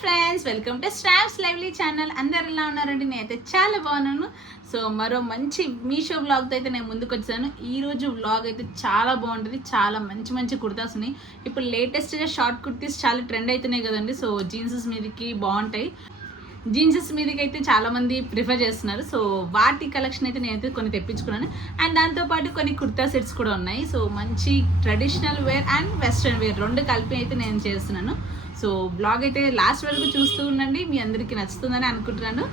Friends, welcome to stops lively channel. అందరు ఎలా ఉన్నారండి? నేనైతే చాలా బాగున్నాను. సో మరో మంచి మీషో వ్లాగ్తో అయితే నేను ముందుకు వచ్చాను. ఈరోజు వ్లాగ్ అయితే చాలా బాగుంటుంది. చాలా మంచి మంచి కుర్తాస్ ఉన్నాయి. ఇప్పుడు లేటెస్ట్గా షార్ట్ కుర్తీస్ చాలా ట్రెండ్ అవుతున్నాయి కదండి. సో జీన్సెస్ మీదకి బాగుంటాయి. జీన్సెస్ మీదకి అయితే చాలామంది ప్రిఫర్ చేస్తున్నారు. సో వాటి కలెక్షన్ అయితే నేనైతే కొన్ని తెప్పించుకున్నాను. అండ్ దాంతోపాటు కొన్ని కుర్తా సెట్స్ కూడా ఉన్నాయి. సో మంచి traditional wear and western wear రెండు కలిపి అయితే నేను చేస్తున్నాను. సో బ్లాగ్ అయితే లాస్ట్ వరకు చూస్తూ ఉండండి. మీ అందరికీ నచ్చుతుందని అనుకుంటున్నాను.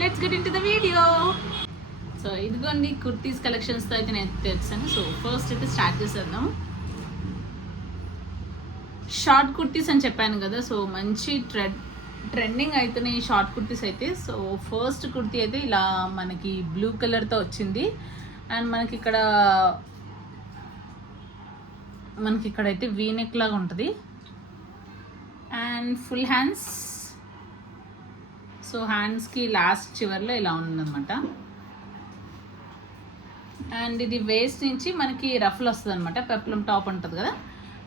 Let's get into the video. So ఇదిగోండి కుర్తీస్ కలెక్షన్స్తో అయితే నేను తెచ్చాను. సో ఫస్ట్ అయితే స్టార్ట్ చేసేద్దాం. షార్ట్ కుర్తీస్ అని చెప్పాను కదా. సో మంచి ట్రెండింగ్ అవుతున్నాయి ఈ షార్ట్ కుర్తీస్ అయితే. సో ఫస్ట్ కుర్తీ అయితే ఇలా మనకి బ్లూ కలర్తో వచ్చింది. అండ్ మనకి ఇక్కడ అయితే వీనెక్ లాగా ఉంటుంది. And full hands. సో హ్యాండ్స్కి లాస్ట్ చివర్లో ఇలా ఉందన్నమాట. అండ్ ఇది వేస్ట్ నుంచి మనకి రఫుల్ వస్తుంది అనమాట. పెప్లం టాప్ ఉంటుంది కదా.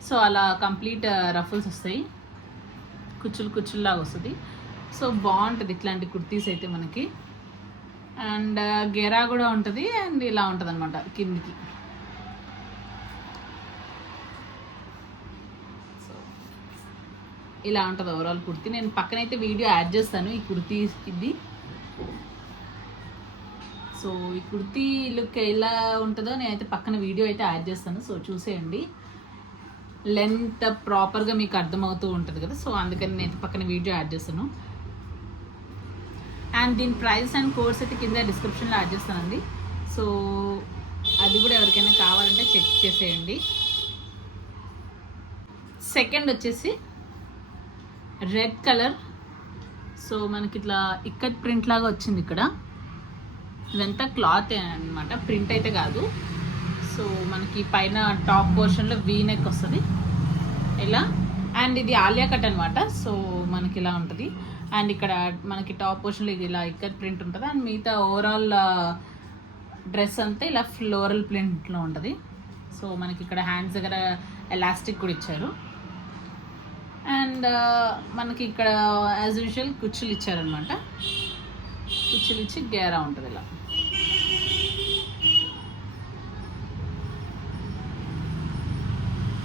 సో అలా కంప్లీట్ రఫుల్స్ వస్తాయి. కుచ్చుల్లాగా వస్తుంది. సో బాగుంటుంది ఇట్లాంటి కుర్తీస్ అయితే మనకి. అండ్ గెరా కూడా ఉంటుంది. అండ్ ఇలా ఉంటుంది అనమాట కిందికి. ఇలా ఉంటుంది ఓవరాల్ కుర్తీ. నేను పక్కనైతే వీడియో యాడ్ చేస్తాను ఈ కుర్తీది. సో ఈ కుర్తీ లుక్ ఎలా ఉంటుందో నేనైతే పక్కన వీడియో అయితే యాడ్ చేస్తాను. సో చూసేయండి. లెంత్ ప్రాపర్గా మీకు అర్థమవుతూ ఉంటుంది కదా. సో అందుకని నేను పక్కన వీడియో యాడ్ చేస్తాను. అండ్ దీని ప్రైస్ అండ్ కోర్స్ అయితే కింద డిస్క్రిప్షన్లో యాడ్ చేస్తానండి. సో అది కూడా ఎవరికైనా కావాలంటే చెక్ చేసేయండి. సెకండ్ వచ్చేసి రెడ్ కలర్. సో మనకి ఇట్లా ఇక్కత్ ప్రింట్ లాగా వచ్చింది ఇక్కడ. ఇదంతా క్లాత్ అనమాట, ప్రింట్ అయితే కాదు. సో మనకి పైన టాప్ పోర్షన్లో వీనెక్ వస్తుంది ఇలా. అండ్ ఇది ఆలియా కట్ అనమాట. సో మనకి ఇలా ఉంటుంది. అండ్ ఇక్కడ మనకి టాప్ పోర్షన్లో ఇది ఇలా ఇక్కత్ ప్రింట్ ఉంటుంది. అండ్ మిగతా ఓవరాల్ డ్రెస్ అంతా ఇలా ఫ్లోరల్ ప్రింట్లో ఉంటుంది. సో మనకి ఇక్కడ హ్యాండ్స్ దగ్గర ఎలాస్టిక్ కూడా ఇచ్చారు. అండ్ మనకి ఇక్కడ యాజ్ యూజువల్ కుచ్చులు ఇచ్చారనమాట. కుచ్చులు ఇచ్చి గేరా ఉంటుంది ఇలా.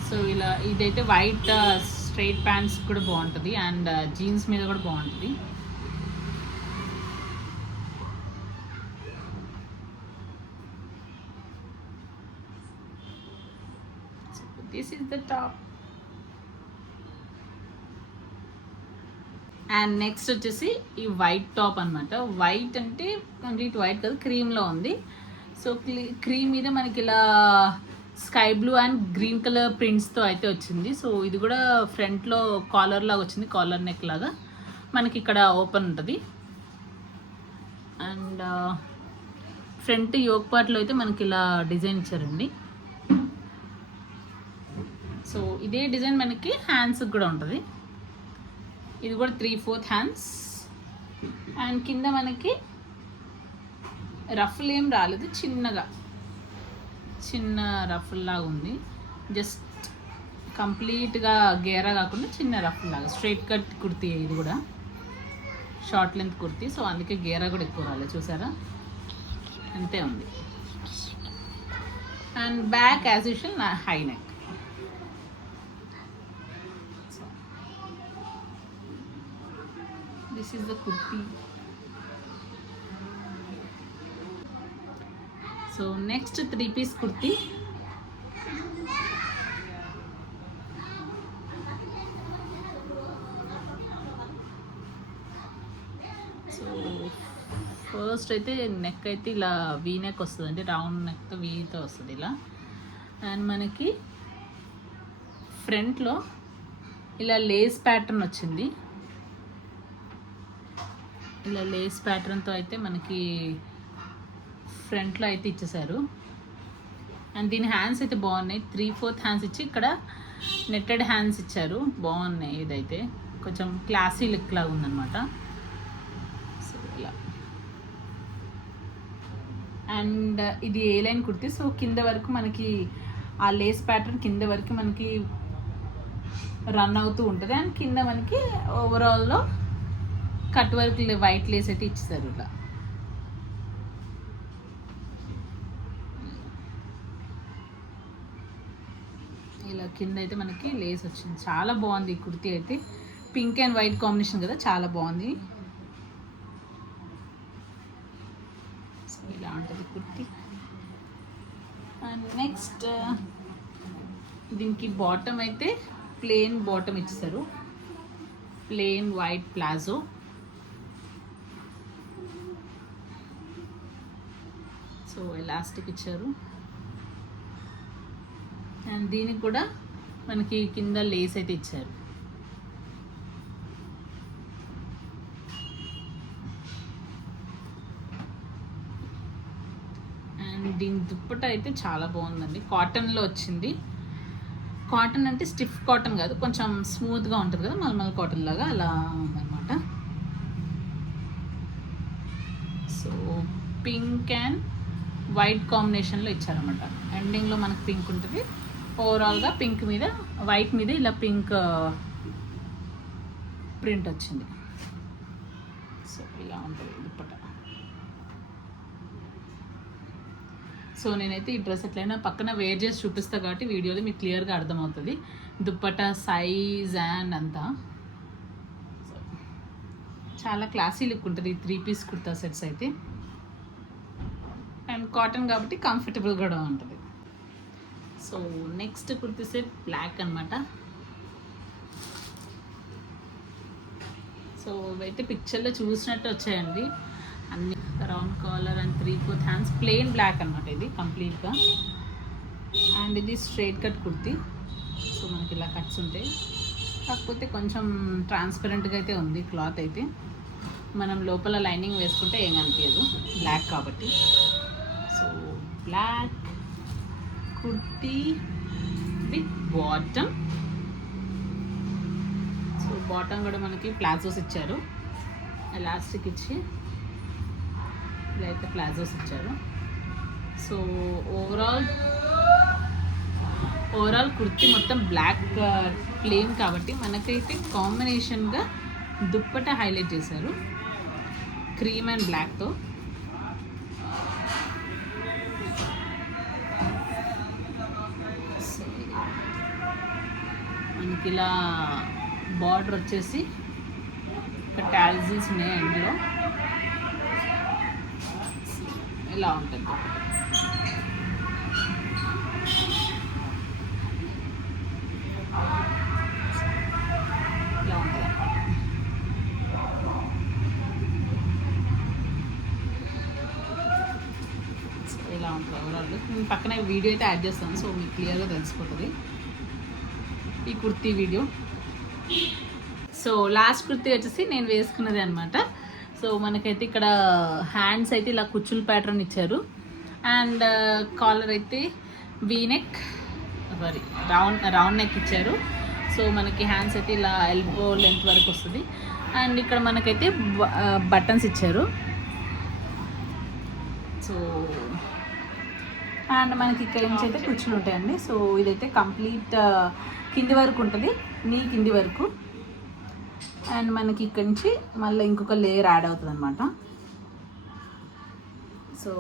సో ఇలా ఇదైతే వైట్ స్ట్రైట్ ప్యాంట్స్ కూడా బాగుంటుంది. అండ్ జీన్స్ మీద కూడా బాగుంటుంది. So this is the top. And next వచ్చేసి ఈ వైట్ టాప్ అనమాట. వైట్ అంటే కంప్లీట్ వైట్ కాదు, క్రీమ్లో ఉంది. సో క్రీమ్ మీద మనకి ఇలా sky blue and green colour ప్రింట్స్తో అయితే వచ్చింది. సో ఇది కూడా ఫ్రంట్లో కాలర్ లాగా వచ్చింది, కాలర్ నెక్ లాగా. మనకి ఇక్కడ ఓపెన్ ఉంటుంది. అండ్ ఫ్రంట్ యోక్ పార్ట్లో అయితే మనకి ఇలా డిజైన్ ఇచ్చారండి. సో ఇదే డిజైన్ మనకి హ్యాండ్స్కి కూడా ఉంటుంది. ఇది కూడా 3/4 హ్యాండ్స్. అండ్ కింద మనకి రఫుల్ ఏం రాలేదు, చిన్న రఫుల్ లాగా ఉంది. జస్ట్ కంప్లీట్గా గేరా కాకుండా చిన్న రఫుల్ లాగా. స్ట్రైట్ కట్ కుర్తీ ఇది కూడా, షార్ట్ లెంత్ కుర్తీ. సో అందుకే గేరా కూడా ఎక్కువ రాలేదు, చూసారా? అంతే ఉంది. And back as usual high neck. This is the kurti. So next 3-piece kurti. So first అయితే నెక్ అయితే ఇలా వీ నెక్ వస్తుంది, అంటే రౌండ్ నెక్తో వీతో వస్తుంది ఇలా. అండ్ మనకి ఫ్రంట్లో ఇలా లేస్ ప్యాటర్న్ వచ్చింది. ఇలా లేస్ ప్యాటర్న్తో అయితే మనకి ఫ్రంట్లో అయితే ఇచ్చేసారు. అండ్ దీని హ్యాండ్స్ అయితే బాగున్నాయి. 3/4 హ్యాండ్స్ ఇచ్చి ఇక్కడ నెట్టెడ్ హ్యాండ్స్ ఇచ్చారు, బాగున్నాయి. ఇదైతే కొంచెం క్లాసీ లుక్ లాగా ఉందన్నమాట. సో ఇలా. అండ్ ఇది ఏ లైన్ కుర్తీ. సో కింద వరకు మనకి ఆ లేస్ ప్యాటర్న్ కింద వరకు మనకి రన్ అవుతూ ఉంటుంది. అండ్ కింద మనకి ఓవరాల్లో కట్ వర్క్ వైట్ లేస్ అయితే ఇచ్చేసారు. ఇలా కింద అయితే మనకి లేస్ వచ్చింది. చాలా బాగుంది ఈ కుర్తీ అయితే. పింక్ అండ్ వైట్ కాంబినేషన్ కదా, చాలా బాగుంది. ఇలా ఉంటుంది కుర్తీ. అండ్ నెక్స్ట్ దీనికి బాటమ్ అయితే ప్లెయిన్ బాటమ్ ఇచ్చేసారు, plain white palazzo. So elastic ఇచ్చారు. అండ్ దీనికి కూడా మనకి కింద లేస్ అయితే ఇచ్చారు. అండ్ దీని దుప్పట అయితే చాలా బాగుందండి. కాటన్లో వచ్చింది. కాటన్ అంటే స్టిఫ్ కాటన్ కాదు, కొంచెం స్మూత్గా ఉంటుంది కదా, మల్మల్ కాటన్ లాగా అలా ఉందన్నమాట. సో పింక్ అండ్ వైట్ కాంబినేషన్లో ఇచ్చారన్నమాట. ఎండింగ్లో మనకు పింక్ ఉంటుంది. ఓవరాల్గా పింక్ మీద వైట్ మీద ఇలా పింక్ ప్రింట్ వచ్చింది. సో ఇలా ఉంటుంది దుప్పట. సో నేనైతే ఈ డ్రెస్ ఎట్లయినా పక్కన వేర్ చేసి చూపిస్తా కాబట్టి వీడియోలో మీకు క్లియర్గా అర్థమవుతుంది దుప్పట సైజ్ అండ్ అంతా. సో చాలా క్లాసీ లుక్ ఉంటుంది ఈ 3 పీస్ కుర్తా సెట్స్ అయితే. అండ్ కాటన్ కాబట్టి కంఫర్టబుల్ కూడా ఉంటుంది. So next kurti set black అనమాట. సో ఇవైతే పిక్చర్లో చూసినట్టు వచ్చాయండి అన్ని. Round collar and 3/4 hands, plain black అనమాట ఇది కంప్లీట్గా. అండ్ ఇది స్ట్రైట్ కట్ కుర్తీ. సో మనకి ఇలా కట్స్ ఉంటాయి, కాకపోతే కొంచెం ట్రాన్స్పరెంట్గా అయితే ఉంది క్లాత్ అయితే. మనం లోపల లైనింగ్ వేసుకుంటే ఏం అనిపించదు, బ్లాక్ కాబట్టి. So black kurti with bottom. So bottom కూడా మనకి ప్లాజోస్ ఇచ్చారు, ఎలాస్టిక్ ఇచ్చి ఇలా అయితే ప్లాజోస్ ఇచ్చారు. సో ఓవరాల్ కుర్తీ మొత్తం బ్లాక్ ప్లెయిన్ కాబట్టి మనకైతే కాంబినేషన్గా దుప్పట హైలైట్ చేశారు క్రీమ్ అండ్ బ్లాక్తో. మనకి ఇలా బార్డర్ వచ్చేసి ఒక టాల్జీస్ ఉన్నాయి అందులో. ఇలా ఉంటుంది ఇలా ఉంటుంది అన్నమాట. ఇలా ఉంటుంది ఓవరాల్. నేను పక్కన వీడియో అయితే యాడ్ చేస్తాను, సో మీకు క్లియర్గా తెలిసిపోతుంది ఈ kurti video. So last kurti వచ్చేసి నేను వేసుకున్నది అనమాట. సో మనకైతే ఇక్కడ హ్యాండ్స్ అయితే ఇలా కుచ్చుల ప్యాటర్న్ ఇచ్చారు. అండ్ కాలర్ అయితే వీనెక్ రౌండ్ నెక్ ఇచ్చారు. సో మనకి హ్యాండ్స్ అయితే ఇలా ఎల్బో లెంత్ వరకు వస్తుంది. అండ్ ఇక్కడ మనకైతే బటన్స్ ఇచ్చారు. సో అండ్ మనకి ఇక్కడ నుంచి అయితే కుచ్చులు ఉంటాయండి. సో ఇదైతే కంప్లీట్ కింది వరకు ఉంటుంది, నీ కింది వరకు. అండ్ మనకి ఇక్కడ నుంచి మళ్ళీ ఇంకొక లేయర్ యాడ్ అవుతుంది అనమాట. సో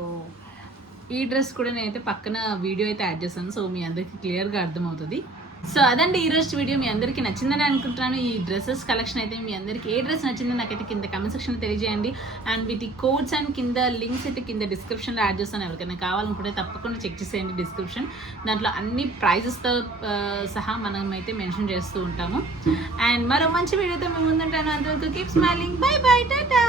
ఈ డ్రెస్ కూడా నేనైతే పక్కన వీడియో అయితే యాడ్ చేస్తాను, సో మీ అందరికీ క్లియర్గా అర్థమవుతుంది. సో అదండి ఈరోజు వీడియో. మీ అందరికీ నచ్చిందని అనుకుంటున్నాను. ఈ డ్రెస్సెస్ కలెక్షన్ అయితే మీ అందరికీ ఏ డ్రెస్ నచ్చిందో నాకైతే కింద కమెంట్ సెక్షన్లో తెలియజేయండి. అండ్ వీటి కోడ్స్ అండ్ కింద లింక్స్ అయితే కింద డిస్క్రిప్షన్లో యాడ్ చేస్తాను. ఎవరికైనా కావాలనుకుంటే తప్పకుండా చెక్ చేసేయండి డిస్క్రిప్షన్. దాంట్లో అన్ని ప్రైజెస్తో సహా మనం అయితే మెన్షన్ చేస్తూ ఉంటాము. అండ్ మరో మంచి వీడియోతో మేము ముందుంటాను. అంతవరకు keep smiling. By by, Tata.